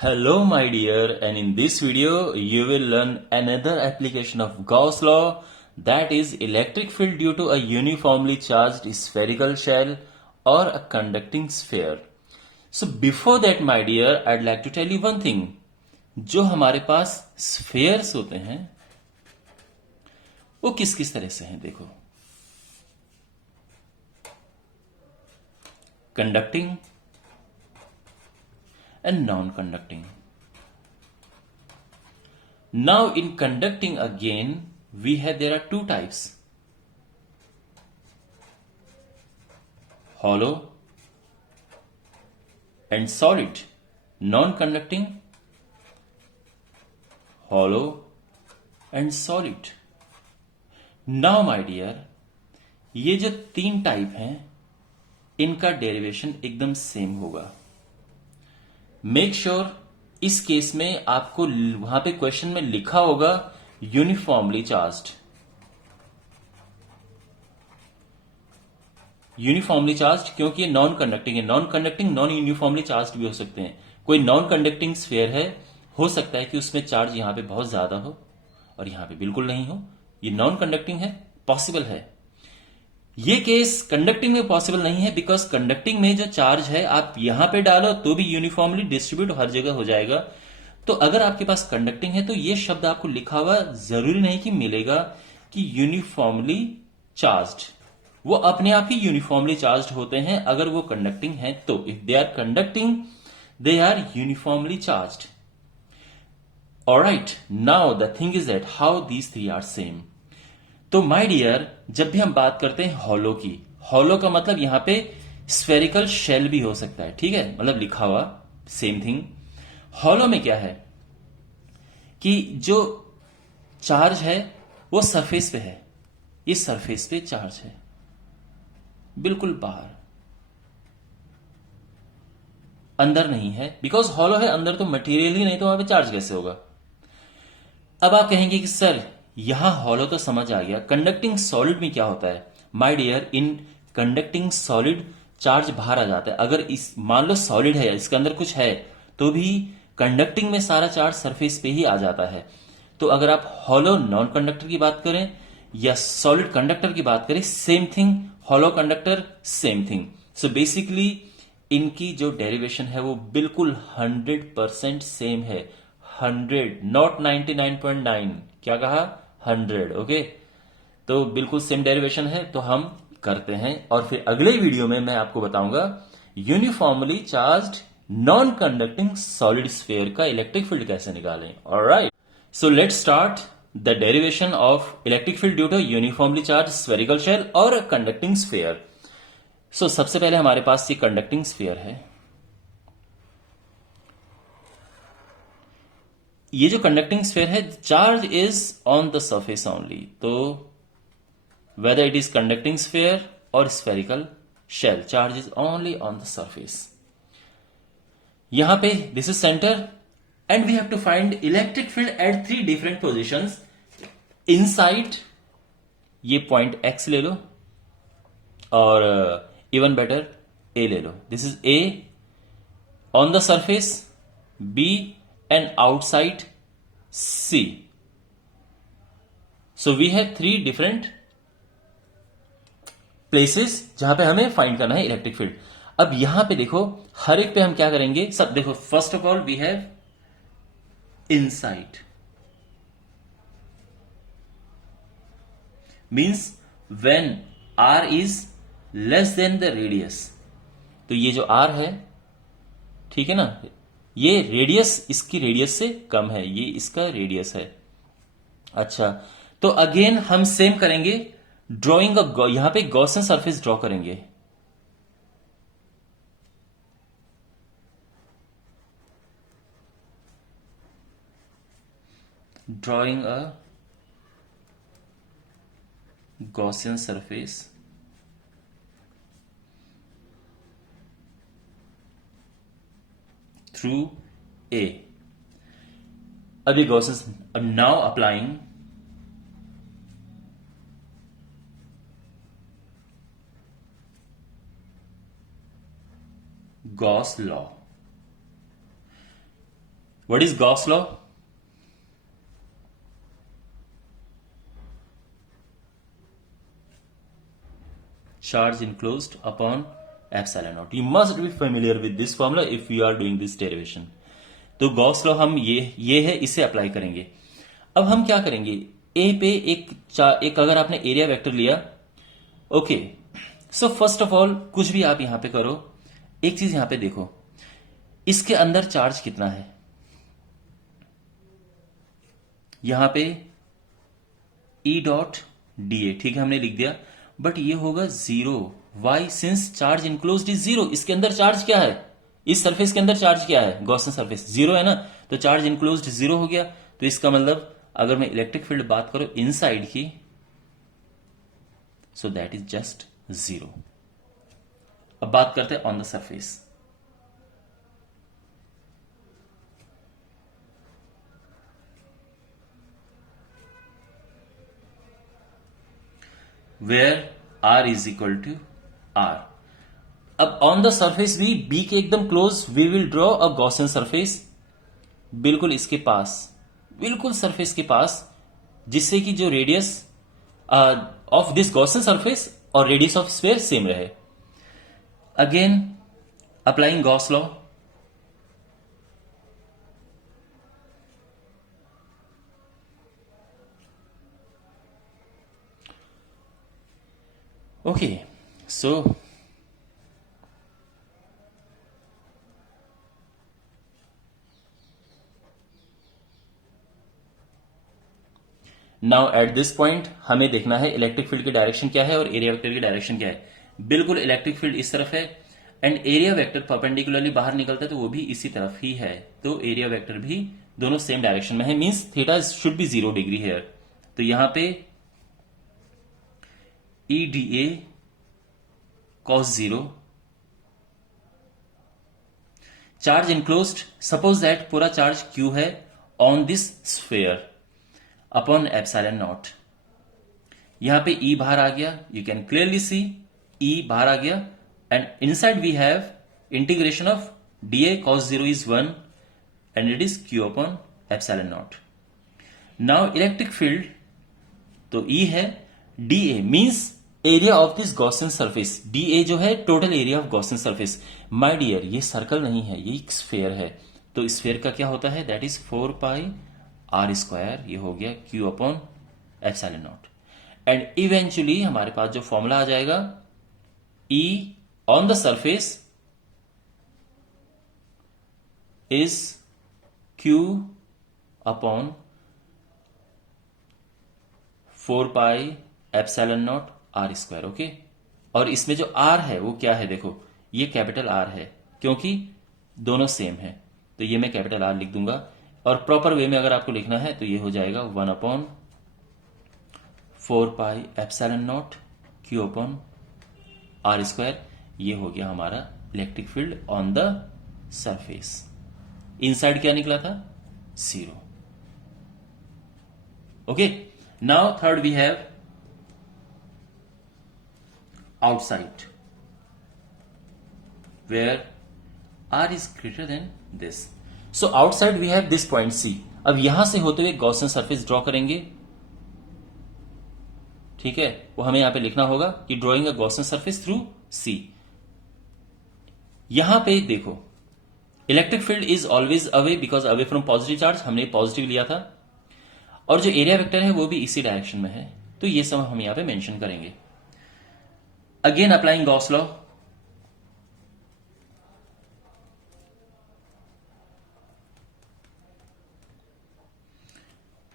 Hello my dear, and in this video you will learn another application of Gauss law, that is electric field due to a uniformly charged spherical shell or a conducting sphere. So before that my dear, I'd like to tell you one thing. जो हमारे पास spheres होते हैं वो किस किस तरह से हैं देखो. Conducting and non-conducting. Now in conducting again there are two types, hollow and solid. Non-conducting, hollow and solid. Now my dear, ये जो तीन टाइप हैं इनका डेरिवेशन एकदम सेम होगा. मेक श्योर इस केस में आपको वहां पे क्वेश्चन में लिखा होगा यूनिफॉर्मली चार्ज्ड. यूनिफॉर्मली चार्ज्ड क्योंकि ये नॉन कंडक्टिंग है. Non conducting non uniformly charged भी हो सकते हैं. कोई नॉन कंडक्टिंग स्फीयर है, हो सकता है कि उसमें चार्ज यहां पे बहुत ज्यादा हो और यहां पे बिल्कुल नहीं हो. ये नॉन कंडक्टिंग है, पॉसिबल है. ये केस कंडक्टिंग में पॉसिबल नहीं है बिकॉज कंडक्टिंग में जो चार्ज है आप यहां पे डालो तो भी यूनिफॉर्मली डिस्ट्रीब्यूट हर जगह हो जाएगा. तो अगर आपके पास कंडक्टिंग है तो ये शब्द आपको लिखा हुआ जरूरी नहीं कि मिलेगा कि यूनिफॉर्मली चार्ज्ड. वो अपने आप ही यूनिफॉर्मली चार्ज्ड होते हैं अगर वो कंडक्टिंग है तो. If they are conducting they are uniformly charged. Alright, now the thing is that how these three are same. तो माय डियर, जब भी हम बात करते हैं हॉलो की, हॉलो का मतलब यहां पे स्फेरिकल शेल भी हो सकता है. ठीक है, मतलब लिखा हुआ सेम थिंग. हॉलो में क्या है कि जो चार्ज है वो सरफेस पे है. ये सरफेस पे चार्ज है, बिल्कुल बाहर, अंदर नहीं है. बिकॉज हॉलो है, अंदर तो मटेरियल ही नहीं, तो वहां पे चार्ज कैसे होगा. अब आप कहेंगे कि सर यहां हॉलो तो समझ आ गया, कंडक्टिंग सॉलिड में क्या होता है. My dear, in conducting solid charge बाहर आ जाता है. अगर इस मान लो सॉलिड है, इसके अंदर कुछ है, तो भी कंडक्टिंग में सारा चार्ज सरफेस पे ही आ जाता है. तो अगर आप हॉलो नॉन कंडक्टर की बात करें या सॉलिड कंडक्टर की बात करें, same thing. Hollow conductor same thing. So basically इनकी जो डेरिवेशन है वो बिल्कुल 100% सेम है. 100, नॉट 99.9. क्या कहा? 100. ओके, तो बिल्कुल सेम डेरिवेशन है. तो हम करते हैं और फिर अगले वीडियो में मैं आपको बताऊंगा uniformly charged non conducting solid sphere का इलेक्ट्रिक फील्ड कैसे निकालें. Alright, so let's start the derivation of electric field due to uniformly charge spherical shell और कंडक्टिंग स्फीयर. सो सबसे पहले हमारे पास ये कंडक्टिंग स्फीयर है. ये जो कंडक्टिंग स्फीयर है, charge is on the surface only. तो whether it is conducting sphere or spherical shell, charge is only on the surface. यहां पे this is center and we have to find electric field at three different positions. Inside ये point x ले लो और even better a ले लो. This is a on the surface, b and outside c. So we have three different places जहां पे हमें find करना है इलेक्ट्रिक फील्ड. अब यहां पे देखो, हर एक पे हम क्या करेंगे. सब देखो, first of all we have inside, means when r is less than the radius. तो ये जो आर है, ठीक है ना, ये रेडियस इसकी रेडियस से कम है, ये इसका रेडियस है. अच्छा, तो अगेन हम सेम करेंगे. ड्रॉइंग यहां पे गॉसियन सरफेस ड्रॉ करेंगे. Drawing a Gaussian surface through a. अब ये गॉसियन, अब now applying Gauss law. What is Gauss law? Charge enclosed upon epsilon naught. You must be familiar with this formula if you are doing this derivation. तो Gauss law हम ये है, इसे apply करेंगे. अब हम क्या करेंगे, ए पे एक अगर आपने एरिया वेक्टर लिया, okay, so first of all कुछ भी आप यहां पे करो, एक चीज यहां पे देखो, इसके अंदर चार्ज कितना है. यहां पे ई डॉट डी ए, ठीक है, हमने लिख दिया, बट ये होगा zero. Why? Since charge enclosed is zero. इसके अंदर चार्ज क्या है, इस सरफेस के अंदर चार्ज क्या है, गॉसियन सरफेस जीरो है ना, तो चार्ज इनक्लोज्ड जीरो हो गया. तो इसका मतलब अगर मैं इलेक्ट्रिक फील्ड बात करूं इनसाइड की, so that is just zero. अब बात करते हैं on the surface. Where R is equal to R. अब ऑन द सरफेस भी B के एकदम close we will draw a Gaussian surface, बिल्कुल इसके पास, बिल्कुल सरफेस के पास, जिससे कि जो radius of this Gaussian surface और रेडियस ऑफ स्फीयर सेम रहे. Again applying Gauss law. Okay, so now at this point हमें देखना है इलेक्ट्रिक फील्ड की डायरेक्शन क्या है और एरिया वेक्टर की डायरेक्शन क्या है. बिल्कुल इलेक्ट्रिक फील्ड इस तरफ है एंड एरिया वेक्टर परपेंडिकुलरली बाहर निकलता है, तो वो भी इसी तरफ ही है, तो एरिया वेक्टर भी दोनों सेम डायरेक्शन में है, means theta should be 0 degree here. तो यहां पे e d a cos 0, charge enclosed, suppose that पूरा चार्ज Q है on this sphere upon epsilon naught. यहां पे E बाहर आ गया, you can clearly see E बाहर आ गया, and inside we have integration of dA cos 0 is 1 and it is Q upon epsilon naught. Now electric field तो E है, dA means area of this Gaussian surface. dA जो है total area of Gaussian surface. My dear, ये circle नहीं है, ये एक sphere है, तो स्फीयर का क्या होता है, that is 4 pi r square. ये हो गया Q upon epsilon naught. And eventually हमारे पास जो फॉर्मूला आ जाएगा, E on the surface is Q upon 4 pi epsilon naught r square. Okay, और इसमें जो आर है वो क्या है, देखो ये कैपिटल आर है क्योंकि दोनों सेम है, तो ये मैं कैपिटल आर लिख दूंगा. और प्रॉपर वे में अगर आपको लिखना है तो ये हो जाएगा 1 upon 4 pi epsilon naught Q upon r square. ये हो गया हमारा electric field on the surface. Inside क्या निकला था, 0. Okay, now third we have outside where R is greater than this. So outside we have this point C. अब यहां से होते हुए गॉसियन सरफेस ड्रॉ करेंगे, ठीक है, वो हमें यहां पे लिखना होगा कि drawing a Gaussian surface through C. यहां पे देखो electric field is always away because away from positive charge, हमने पॉजिटिव लिया था, और जो एरिया वेक्टर है वो भी इसी डायरेक्शन में है, तो ये सब हम यहां पे मेंशन करेंगे. Again applying Gauss law.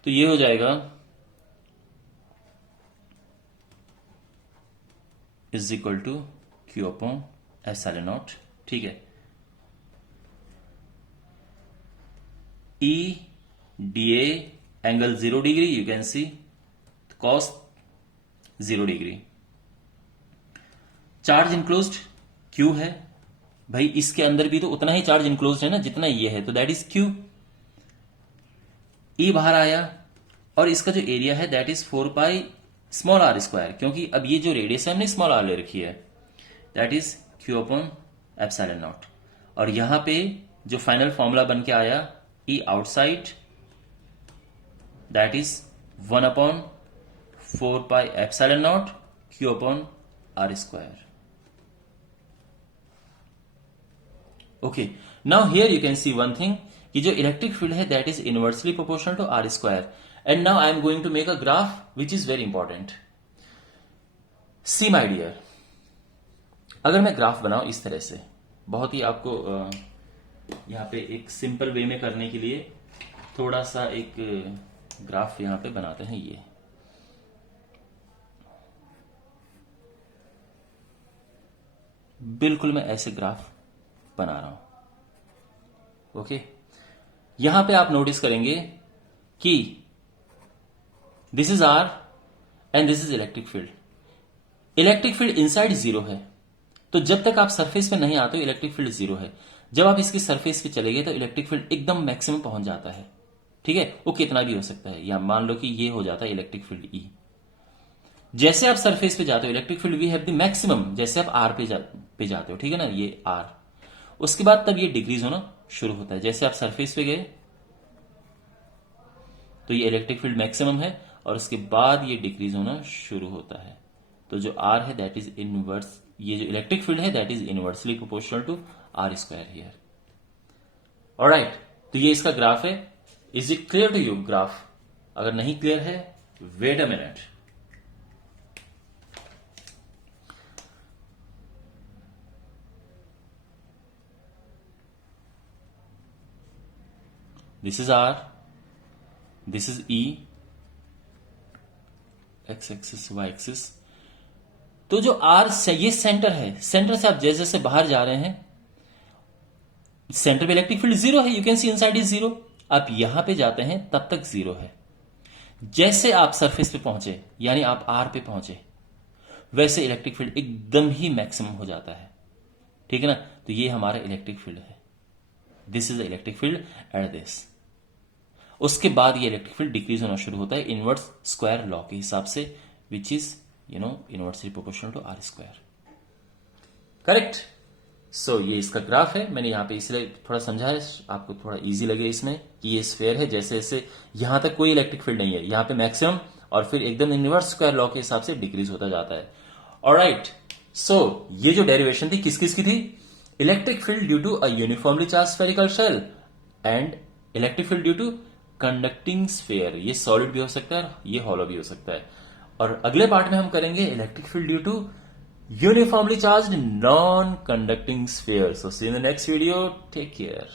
तो ये हो जाएगा is equal to Q upon epsilon naught. ठीक है, E dA angle 0 degree, you can see cos 0 degree. Charge enclosed Q है, भाई इसके अंदर भी तो उतना ही चार्ज इनक्लोज्ड है ना जितना ये है, तो दैट इज Q. E बाहर आया और इसका जो एरिया है that is 4 pi small r square, क्योंकि अब ये जो रेडियस है हमने स्मॉल आर ले रखी है, that is Q upon epsilon not. और यहां पे जो फाइनल फॉर्मूला बन के आया E outside, that is 1 upon 4 pi epsilon naught Q upon R square. Okay, now here you can see one thing कि जो इलेक्ट्रिक फील्ड है that is inversely proportional to R square. And now I am going to make a graph which is very important. See my dear, अगर मैं graph बनाऊं इस तरह से, बहुत ही आपको यहाँ पे एक सिंपल वे में करने के लिए थोड़ा सा एक ग्राफ यहाँ पे बनाते हैं। ये बिल्कुल मैं ऐसे ग्राफ बना रहा हूं। ओके, यहां पे आप नोटिस करेंगे कि this is r and this is electric field. Electric field inside zero है, तो जब तक आप सरफेस पे नहीं आते हो इलेक्ट्रिक फील्ड जीरो है। जब आप इसकी सरफेस पे चले गए तो इलेक्ट्रिक फील्ड एकदम मैक्सिमम पहुंच जाता है। ठीक है, वो कितना भी हो सकता है, या मान लो कि ये हो जाता है इलेक्ट्रिक फील्ड ई। जैसे आप सरफेस पे जाते हो electric field we have the maximum, जैसे आप आर पे जाते हो, ठीक है ना, ये आर, उसके बाद तब ये डिक्रीज होना शुरू होता है। जैसे आप सरफेस पे गए तो ये इलेक्ट्रिक फील्ड मैक्सिमम है और उसके बाद ये डिक्रीज होना शुरू होता है। तो जो आर है दैट इज इनवर्स, ये जो इलेक्ट्रिक फील्ड है that is inversely proportional to are square here. Alright, तो ये इसका ग्राफ है। Is it clear to you graph? अगर नहीं क्लियर है, wait a minute. This is r, this is e, x axis y axis. तो जो आर ये सेंटर है, सेंटर से आप जैसे जैसे बाहर जा रहे हैं, सेंटर पे इलेक्ट्रिक फील्ड जीरो है, you can C inside is zero. आप यहां पे जाते हैं तब तक जीरो है। जैसे आप सरफेस पे पहुंचे, यानी आप आर पे पहुंचे, वैसे इलेक्ट्रिक फील्ड एकदम ही मैक्सिमम हो जाता है। ठीक है ना, तो ये हमारा इलेक्ट्रिक फील्ड है। This is the electric field at this. उसके बाद ये इलेक्ट्रिक फील्ड डिक्रीज होना शुरू होता है इनवर्स स्क्वायर लॉ के हिसाब से, which is inversely proportional to are square. Correct. So ये इसका ग्राफ है। मैंने यहां पे इसलिए थोड़ा समझा है आपको थोड़ा इजी लगे इसमें कि ये स्फेयर है, जैसे जैसे यहां तक कोई इलेक्ट्रिक फील्ड नहीं है, यहां पे मैक्सिमम, और फिर एकदम इनवर्स स्क्वायर लॉ के हिसाब से डिक्रीज होता जाता है। ऑलराइट, सो ये जो डेरिवेशन थी किस किस की थी? Electric field due to a uniformly charge spherical shell and electric field due to conducting sphere. ये सॉलिड भी हो सकता है, ये हॉलो भी हो सकता है। और अगले पार्ट में हम करेंगे electric field due to uniformly charged non-conducting sphere. So see you in the next video. Take care.